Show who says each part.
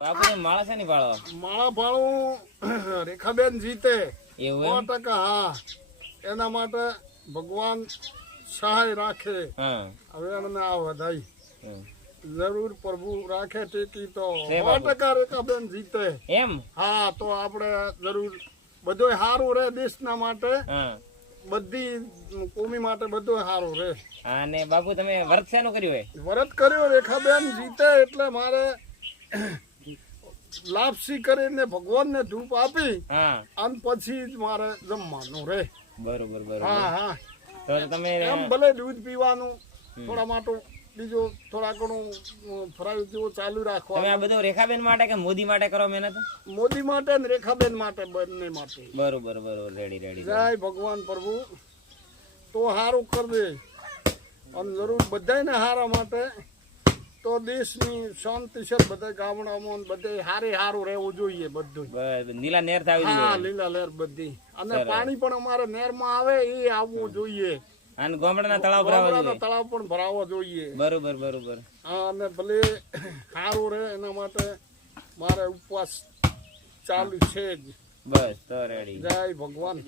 Speaker 1: બાપુ માળા છે ની પાળો
Speaker 2: માળા ભાળું રેખાબેન જીતે.
Speaker 1: એવું
Speaker 2: સો ટકા હા. એના માટે ભગવાન સહાય રાખે. હવે અમને આ વધાઈ. જરૂર પ્રભુ રાખે ટેકી તો. સો ટકા રેખાબેન જીતે.
Speaker 1: એમ?
Speaker 2: હા તો આપણે જરૂર બધું સારું રહે દેશના માટે. બધી કોમી માટે બધું સારું રે
Speaker 1: અને બાપુ તમે વર્ત શેનું કર્યું હોય?
Speaker 2: વરત કર્યો રેખાબેન જીતે એટલે મારે લાપસી કરીને ભગવાનને ધૂપ આપી અને પછી મારે જમવાનું રે
Speaker 1: બરોબર બરોબર.
Speaker 2: હા હા.
Speaker 1: તમે
Speaker 2: એમ ભલે દૂધ પીવાનું થોડા માટું બીજો થોડા ઘણું ફરાવી જેવું ચાલુ
Speaker 1: તમે આ બધું રેખાબેન માટે કે મોદી માટે કરો મહેનત?
Speaker 2: મોદી માટે ને રેખાબેન માટે બંને માટે.
Speaker 1: બરોબર બરોબર. રેડી રેડી
Speaker 2: જય ભગવાન પ્રભુ. તો સારું કર દે. અને જરૂર બધાને હારા માટે તો દેશની શાંતિ છે બધા ગામડામાં બધે હારે હારું રહેવું જોઈએ બધું
Speaker 1: નીલા નેર થાય
Speaker 2: હા લીલા લેર બધી. અને પાણી પણ અમારે નેરમાં આવે એ આવવું જોઈએ.
Speaker 1: અને ગામડાના તળાવ ભરાવા
Speaker 2: તળાવ પણ ભરાવો જોઈએ.
Speaker 1: બરોબર બરોબર.
Speaker 2: હા, અને ભલે સારું રહે એના માટે મારે ઉપવાસ ચાલુ છે જ.
Speaker 1: બસ તો રેડી
Speaker 2: જય ભગવાન.